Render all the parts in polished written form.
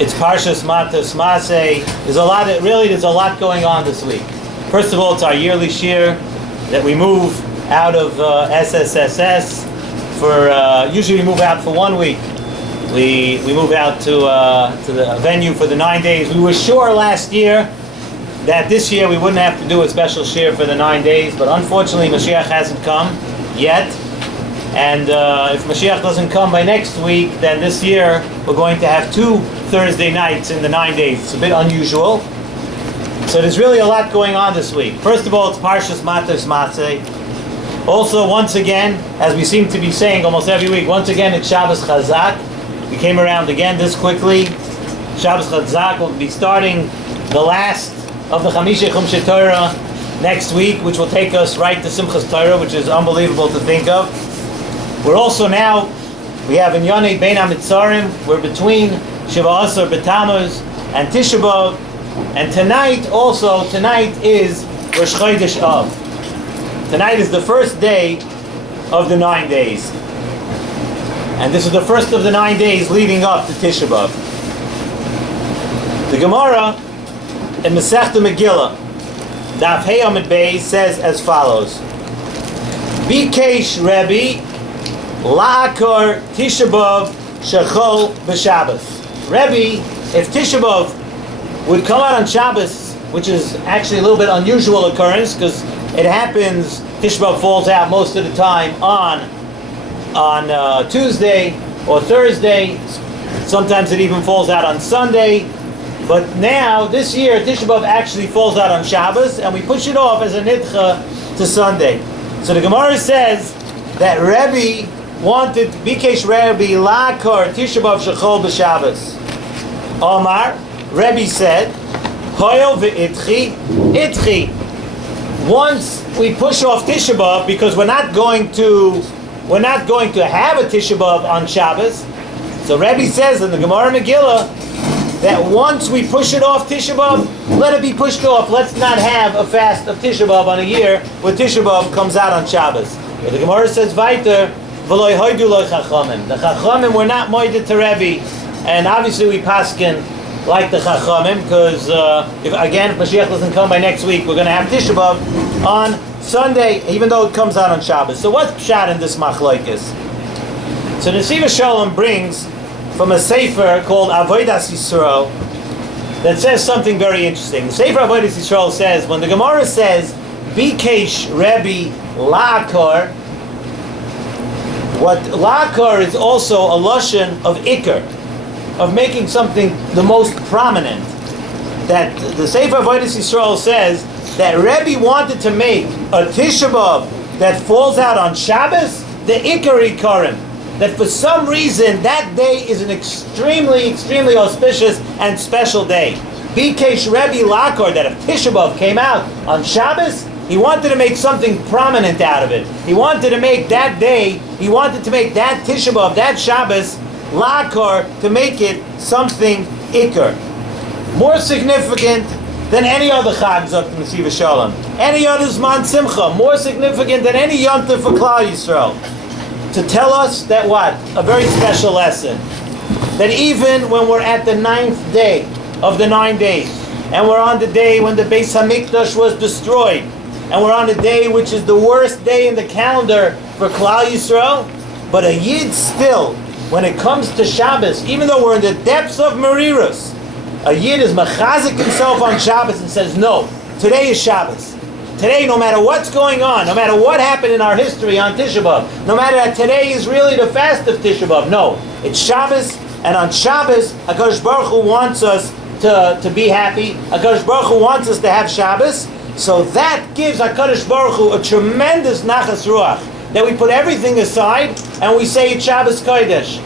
It's Parshas Matos Maseh. There's a lot going on this week. First of all, it's our yearly shir that we move out of SSSS for. Usually we move out for 1 week. We move out to the venue for the 9 days. We were sure last year that this year we wouldn't have to do a special shir for the 9 days, but unfortunately Mashiach hasn't come yet. And if Mashiach doesn't come by next week, then this year we're going to have 2 Thursday nights in the 9 days. It's a bit unusual. So there's really a lot going on this week. First of all, it's Parshas Matos Maseh. Also, once again, as we seem to be saying almost every week, once again it's Shabbos Chazak. We came around again this quickly. Shabbos Chazak will be starting the last of the Chamisha Chumshe Torah next week, which will take us right to Simchas Torah, which is unbelievable to think of. We're also now, we have in Yonei Bein HaMitzarim, we're between Shiva Asar B'Tammuz and Tisha Baav, and tonight is Rosh Chodesh Av. Tonight is the first day of the 9 days. And this is the first of the 9 days leading up to Tisha Baav. The Gemara in Masechta Megillah, Daf Hey Amud Beis, says as follows: Bikesh Rebbe La'akar Tisha Baav Shechol B'Shabbos. Rebbe, if Tisha Baav would come out on Shabbos, which is actually a little bit unusual occurrence because it happens, Tisha Baav falls out most of the time on Tuesday or Thursday. Sometimes it even falls out on Sunday. But now, this year, Tisha Baav actually falls out on Shabbos, and we push it off as a nidcha to Sunday. So the Gemara says that Rebbe wanted Bikesh Rebbe La'akar Tisha Baav Shechol B'Shabbos. Omar, Rebbe said, Hoyo ve'itchi. Once we push off Tisha Baav, because we're not going to have a Tisha Baav on Shabbos. So Rebbe says in the Gemara Megillah that once we push it off Tisha Baav, let it be pushed off. Let's not have a fast of Tisha Baav on a year where Tisha Baav comes out on Shabbos. But the Gemara says weiter, V'loi hoidu lo chachamim. The chachamim were not moided to Rebbe, and obviously we paskin like the chachamim because if Mashiach doesn't come by next week, we're going to have Tisha Baav on Sunday, even though it comes out on Shabbos. So what's pshat in this machlokes? So Nesivas Shalom brings from a sefer called Avodas Yisrael that says something very interesting. The sefer Avodas Yisrael says, when the Gemara says Bikesh Rebbe La'akar, what La'akar is also a lashon of ikar, of making something the most prominent. That the sefer Avodas Yisrael says that Rebbe wanted to make a Tisha Baav that falls out on Shabbos, the ikar ikarim. That for some reason that day is an extremely, extremely auspicious and special day. Bikesh Rebbe La'akar, that if Tisha Baav came out on Shabbos, he wanted to make something prominent out of it. He wanted to make that day, he wanted to make that Tisha Baav, that Shabbos, La'akar, to make it something ikar. More significant than any other Chag Zok Nesivas Shalom. Any other Zman Simcha. More significant than any Yom Tov for Klal Yisrael. To tell us that what? A very special lesson. That even when we're at the 9th day of the 9 days, and we're on the day when the Beis HaMikdash was destroyed, and we're on the day which is the worst day in the calendar for Klal Yisrael, but a Yid still, when it comes to Shabbos, even though we're in the depths of Merirus, a Yid is mechazik himself on Shabbos and says, no, today is Shabbos. Today, no matter what's going on, no matter what happened in our history on Tisha B'Av, no matter that today is really the fast of Tisha B'Av, no, it's Shabbos, and on Shabbos, HaKadosh Baruch Hu wants us to be happy. HaKadosh Baruch Hu wants us to have Shabbos, so that gives HaKadosh Baruch Hu a tremendous nachas ruach, that we put everything aside and we say it's Shabbos Kodesh.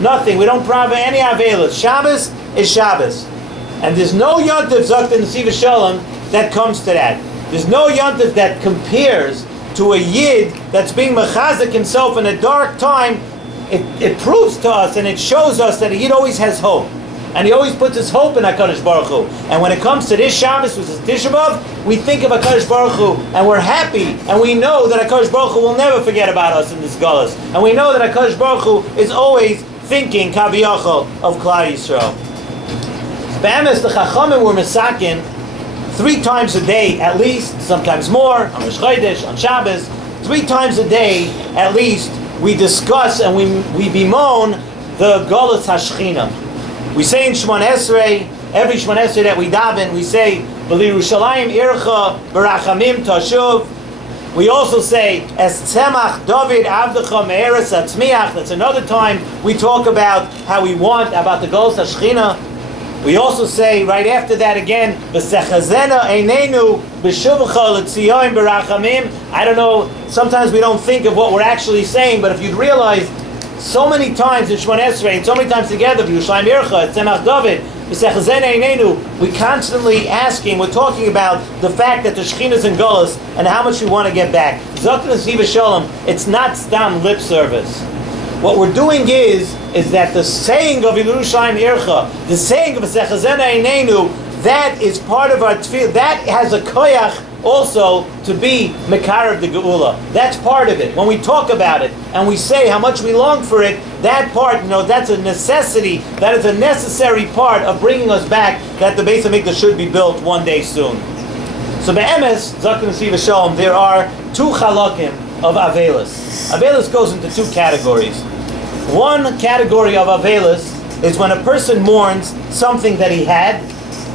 Nothing, we don't prove any avelos. Shabbos is Shabbos. And there's no yontif Zok Nesivas Shalom that comes to that. There's no yontif that compares to a yid that's being mechazik himself in a dark time. It proves to us and it shows us that a yid always has hope. And he always puts his hope in HaKadosh Baruch Hu. And when it comes to this Shabbos, which is Tisha B'Av, we think of HaKadosh Baruch Hu, and we're happy, and we know that HaKadosh Baruch Hu will never forget about us in this Galus. And we know that HaKadosh Baruch Hu is always thinking, Kaviyachol, of Klal Yisrael. Be'emes, the Chachamim were mesakin 3 times a day at least, sometimes more, on Rosh Chodesh, on Shabbos. 3 times a day at least, we discuss and we bemoan the Golus HaShechina. We say in Shemon Esrei, every Shemon Esrei that we daven, we say, B'Yerushalayim ircha b'rachamim tashuv. We also say, Es tzemach David avdecha me'eretz hatzmiach. That's another time we talk about how we want, about the Golus HaShechina. We also say, right after that again, V'sechazena einenu b'shuvcha l'tzion b'rachamim. I don't know, sometimes we don't think of what we're actually saying, but if you'd realize, so many times in Shemon Esrei, and so many times together, B'Yerushalayim ircha, Tzemach David, we constantly asking, we're talking about the fact that the Shekhinah is in Golus and how much we want to get back. Zok Nesivas Shalom, it's not stam lip service. What we're doing is that the saying of Yerushalayim Ircha, the saying of Sechazena Einenu, that is part of our tefillah. That has a koyach also to be Mekarev the Geula. That's part of it. When we talk about it and we say how much we long for it, that part, that's a necessity. That is a necessary part of bringing us back that the Beis HaMikdash should be built one day soon. So be'emes, Zok Nesivas Shalom, there are 2 chalakim of Avelis. Avelis goes into 2 categories. One category of Avelis is when a person mourns something that he had,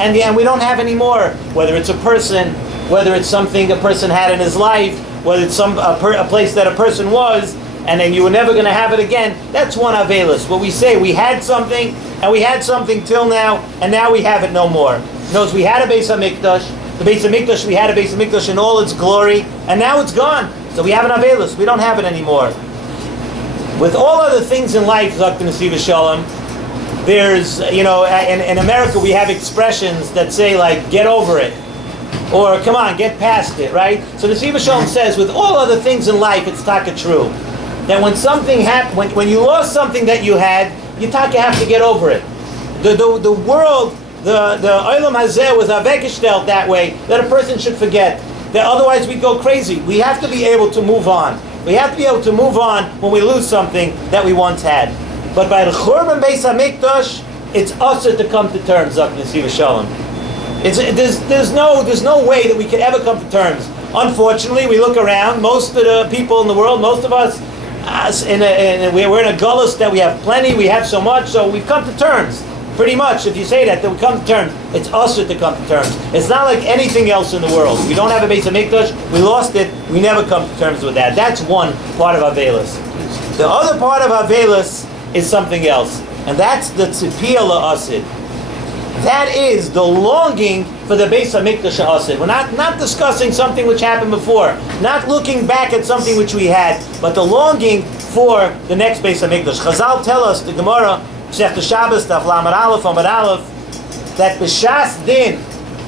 and we don't have any more. Whether it's a person, whether it's something a person had in his life, whether it's a place that a person was, and then you were never going to have it again. That's one Avelis. What we say, we had something, and we had something till now, and now we have it no more. Notice we had a Beis HaMikdash. The Beis HaMikdash, we had a Beis HaMikdash in all its glory, and now it's gone. So we have an Avelis. We don't have it anymore. With all other things in life, Zok Nesivas Shalom, there's, in America we have expressions that say like, get over it. Or, come on, get past it, right? So Nesivas Shalom says, with all other things in life, it's taka true. That when something happened, when you lost something that you had, you taka have to get over it. The world, the Olam Hazeh was avegishtel that way, that a person should forget. That otherwise we'd go crazy. We have to be able to move on. We have to be able to move on when we lose something that we once had. But by the Churban Beis HaMikdash, it's usher to come to terms, Zok Nesivas Shalom. There's no way that we could ever come to terms. Unfortunately, we look around, most of the people in the world, most of us, we're in a gullus that we have plenty, we have so much, so we've come to terms. Pretty much, if you say that we come to terms, it's usher to come to terms. It's not like anything else in the world. We don't have a Beis HaMikdash, we lost it, we never come to terms with that. That's one part of Avelis. The other part of Avelis is something else, and that's the Tzipiyah La'asid. That is the longing for the Beis HaMikdash Ha'asid. We're not discussing something which happened before, not looking back at something which we had, but the longing for the next Beis HaMikdash. Chazal tell us, the Gemara, Shech Shabbos, Daf Lamed Aleph, Amud Aleph, that B'Shas Din,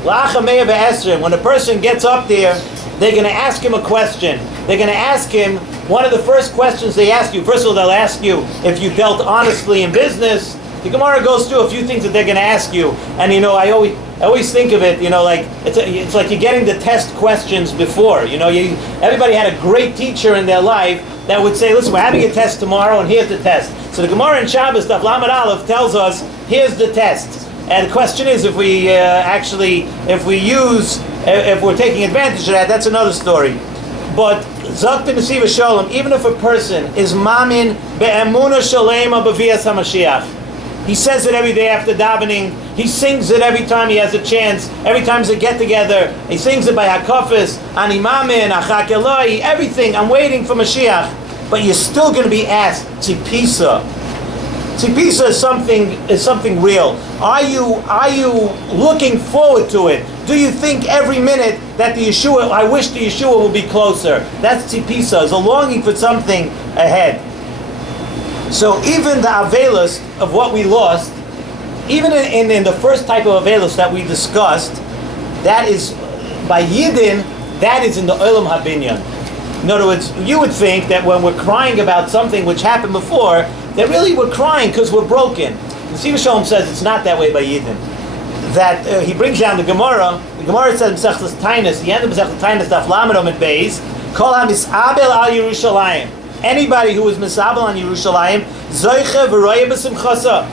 La'achamei V'Esrim, when a person gets up there, they're going to ask him a question. They're going to ask him, one of the first questions they ask you, first of all, they'll ask you if you dealt honestly in business. The Gemara goes through a few things that they're going to ask you, and I always think of it, like it's like you're getting the test questions before. Everybody had a great teacher in their life that would say, "Listen, we're having a test tomorrow, and here's the test." So the Gemara in Shabbos, Daf Lamed Aleph, tells us, "Here's the test." And the question is, if we're taking advantage of that, that's another story. But Zok Nesivas Shalom, even if a person is mamin be'emunah shalema b'vias hamashiach. He says it every day after davening. He sings it every time he has a chance. Every time there's a get-together, he sings it by hakafis, ani mamin, achak Eloi, everything. I'm waiting for Mashiach. But you're still going to be asked, tzipisa. Tzipisa is something real. Are you looking forward to it? Do you think every minute that I wish the Yeshua will be closer? That's tzipisa, is a longing for something ahead. So even the Avelis of what we lost, even in the first type of Avelis that we discussed, that is, by Yidden, that is in the Olam HaBinyan. In other words, you would think that when we're crying about something which happened before, that really we're crying because we're broken. Nesivas Shalom says it's not that way by Yidden. That he brings down the Gemara says, Mesechus Tainis, the end of Mesechus Tainis, Daf Lamed Amud Beis, Kol HaMis'abel Al Yerushalayim. Anybody who is misabel on Yerushalayim, zoiche v'roye b'simchasa.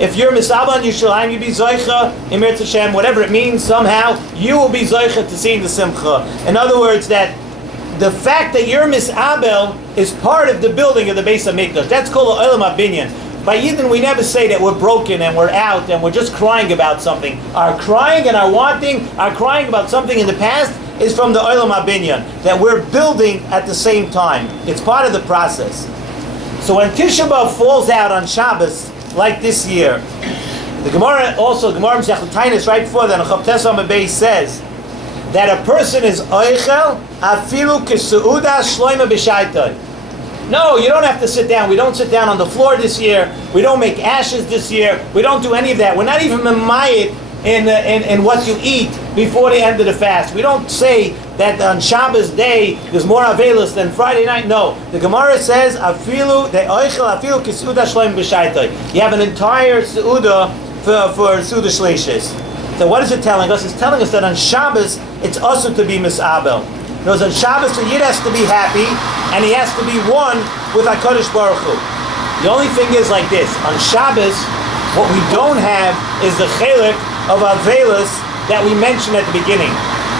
If you're misabel on Yerushalayim, you be zoicha in Eretz Hashem, whatever it means. Somehow you will be zoicha to see the simcha. In other words, that the fact that you're misabel is part of the building of the Beis Hamikdash. That's called Olam HaBinyan. By Yidden, we never say that we're broken and we're out and we're just crying about something. Our crying and our wanting, our crying about something in the past is from the Olam HaBinyan, that we're building at the same time. It's part of the process. So when Tisha Baav falls out on Shabbos, like this year, the Gemara Masechet Taanis, right before that, Chav Tes Amud Beis says that a person is oichel afilu keseuda shloima b'shaitai. No, you don't have to sit down. We don't sit down on the floor this year. We don't make ashes this year. We don't do any of that. We're not even memayit in what you eat before the end of the fast. We don't say that on Shabbos day there's more avelos than Friday night. No, the Gemara says afilu the oichel afilu keseuda shloim b'shaitai. You have an entire seuda for seuda shleishis. So what is it telling us? It's telling us that on Shabbos it's also to be misabel. Because on Shabbos the Yid has to be happy and he has to be one with HaKadosh Baruch Hu. The only thing is like this: on Shabbos, what we don't have is the chelik of avelos that we mentioned at the beginning.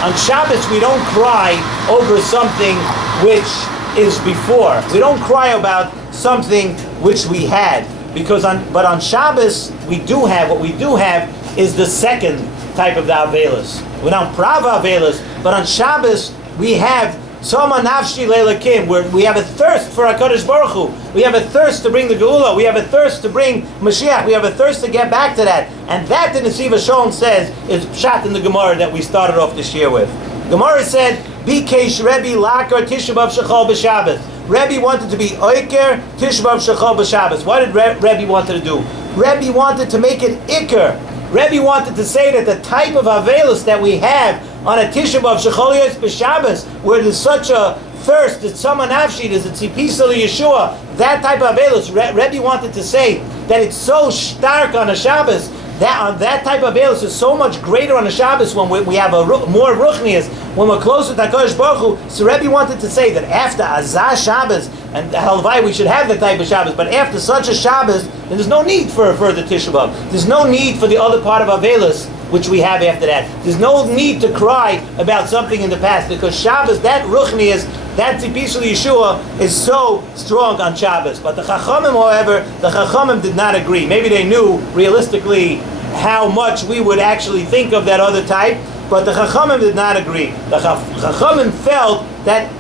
On Shabbos, we don't cry over something which is before. We don't cry about something which we had. But on Shabbos, we do have, what we do have is the second type of the avelos. We don't prava avelos, but on Shabbos, we have Soma Nafshi Leilakim, where we have a thirst for HaKadosh Baruch Hu. We have a thirst to bring the Geula. We have a thirst to bring Mashiach. We have a thirst to get back to that. And that, the Nesivas Shalom says, is pshat in the Gemara that we started off this year with. Gemara said, Bikesh Rebbe Lakar Tisha Baav Shechal B'Shabbos. Rebbe wanted to be Oiker Tisha Baav Shechal B'Shabbos. What did Rebbe wanted to do? Rebbe wanted to make it Iker. Rebbe wanted to say that the type of Avelos that we have on a Tisha B'Av Shechol Yos B'Shabbos, where there's such a thirst, it's Sama Nafshi, there's a Tzipisa Yeshua, that type of Avelos, Rebbe wanted to say that it's so stark on a Shabbos, that type of Avelos is so much greater on a Shabbos when we have more Ruchnias, when we're closer to HaKadosh Baruch Hu. So Rebbe wanted to say that after Azah Shabbos, and Halvai we should have that type of Shabbos, but after such a Shabbos, then there's no need for a further Tisha B'Av. There's no need for the other part of Avelos which we have after that. There's no need to cry about something in the past, because Shabbos, that Ruchnias, that Tzipisa Yeshua is so strong on Shabbos. But the Chachamim, however, the Chachamim did not agree. Maybe they knew realistically how much we would actually think of that other type, but the Chachamim did not agree. The Chachamim felt that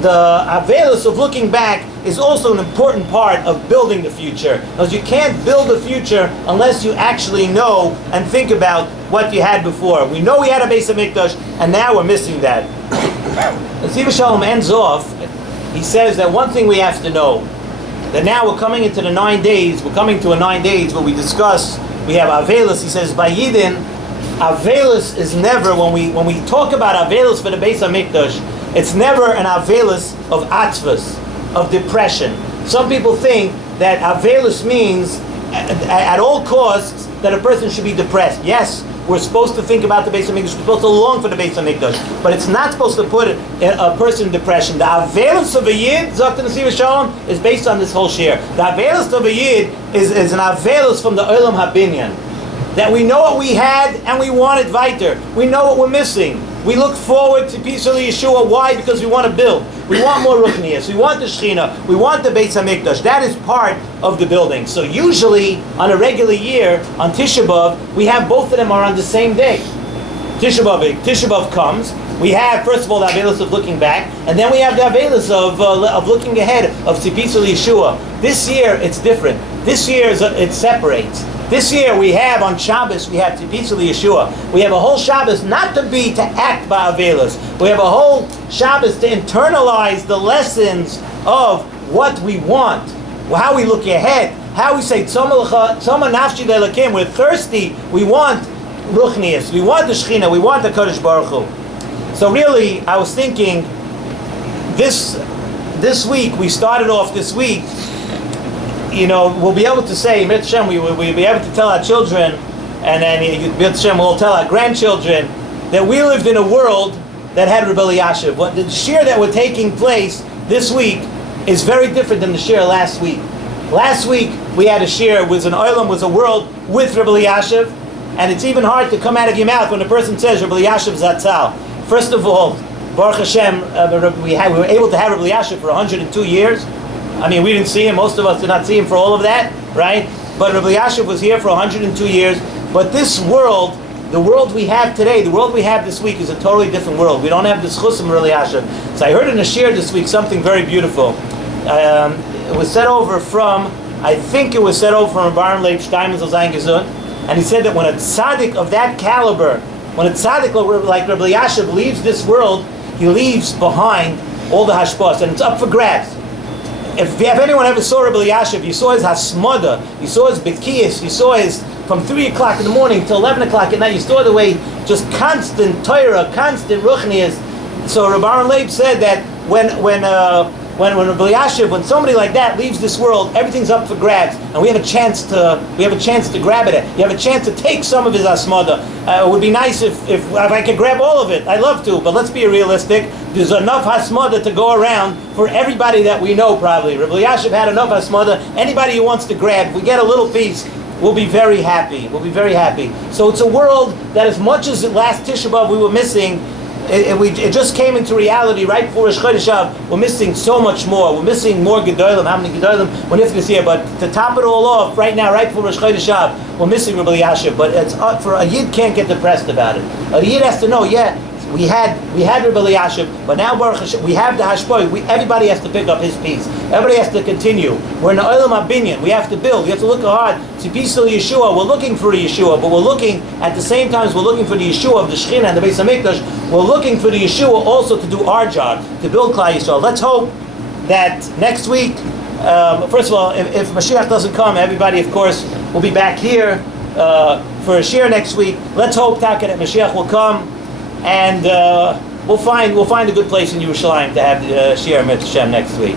the Avelos of looking back is also an important part of building the future. Because you can't build the future unless you actually know and think about what you had before. We know we had a Beis Hamikdash, and now we're missing that. Nesivas Shalom ends off, he says that one thing we have to know, that now we're coming into the 9 days, we're coming to a 9 days where we discuss, we have Avelos. He says, by Yidin, Avelos is never, when we talk about Avelos for the Beis Hamikdash, it's never an Avelos of atzvus, of depression. Some people think that Avelos means at all costs that a person should be depressed. Yes, we're supposed to think about the Beis Hamikdash, we're supposed to long for the Beis Hamikdash, but it's not supposed to put a person in depression. The Avelos of a Yid, Zok Nesivas Shalom, is based on this whole share. The Avelos of a Yid is an Avelos from the Olam HaBinyan. That we know what we had and we want it weiter. We know what we're missing. We look forward to Petirah of Yeshua. Why? Because we want to build. We want more Ruchnias. We want the Shechina. We want the Beis Hamikdash. That is part of the building. So usually, on a regular year, on Tisha Baav, we have both of them are on the same day. Tisha Baav comes. We have, first of all, the Avelos of looking back, and then we have the Avelos of looking ahead, of Tzipisa Yeshua. This year, it's different. This year, it separates. This year we have on Shabbos, we have Tzipisa Yeshua. We have a whole Shabbos not to act by Avelos. We have a whole Shabbos to internalize the lessons of what we want, how we look ahead, how we say Tzoma Nafshi Leilakim. We're thirsty. We want Ruchnias. We want the Shechina. We want the Kodesh Baruch Hu. So really, I was thinking this week. We started off this week. You know, we'll be able to say, Mitzvah Shem, we'll be able to tell our children, and then Mitzvah Shem will tell our grandchildren that we lived in a world that had Reb Elyashiv. What the shir that were taking place this week is very different than the shir last week. Last week we had a shir. It was an olam, was a world with Reb Elyashiv, and it's even hard to come out of your mouth when a person says Reb Elyashiv Zatzal. First of all, Baruch Hashem, we were able to have Reb Elyashiv for 102 years. I mean, we didn't see him. Most of us did not see him for all of that, right? But Reb Elyashiv was here for 102 years. But this world, the world we have today, the world we have this week is a totally different world. We don't have the schus of Reb Elyashiv. So I heard in a shir this week something very beautiful. It was said over from, I think it was said over from Reb Elyashiv Shtaiman Zayin Gesund, and he said that when a tzaddik of that caliber, when a tzaddik like Reb Elyashiv leaves this world, he leaves behind all the hashpos, and it's up for grabs. If anyone ever saw Reb Elyashiv, you saw his hasmada, you saw his bekiyas, you saw his from 3 o'clock in the morning till 11 o'clock at night, you saw the way just constant Torah, constant ruchnias. So Reb Elyashiv said that when Reb Elyashiv, when somebody like that leaves this world, everything's up for grabs, and we have a chance to grab it. You have a chance to take some of his asmada. It would be nice if I could grab all of it. I'd love to, but let's be realistic. There's enough hasmada to go around for everybody that we know. Probably Reb Elyashiv had enough hasmada. Anybody who wants to grab, if we get a little piece, we'll be very happy. We'll be very happy. So it's a world that, as much as last Tisha Baav we were missing. It just came into reality right before Rosh Chodesh Av. We're missing so much more. We're missing more Gedolim. How many Gedolim? We're this year. But to top it all off, right now, right before Rosh Chodesh Av, we're missing Reb Elyashiv. But it's for a Yid can't get depressed about it. A Yid has to know, we had Reb Elyashiv, but now Baruch Hashem, we have the hashpoy. Everybody has to pick up his piece. Everybody has to continue. We're in the olam habinyan. We have to build. We have to look hard. Tzipisa Yeshua. We're looking for the Yeshua, but we're looking at the same time as we're looking for the Yeshua of the Shechina and the Beis Hamikdash. We're looking for the Yeshua also to do our job, to build Klal Yisrael. Let's hope that next week, first of all, if Mashiach doesn't come, everybody, of course, will be back here for a shir next week. Let's hope Taka that Mashiach will come, and we'll find a good place in Yerushalayim to have the shir Mit Hashem next week.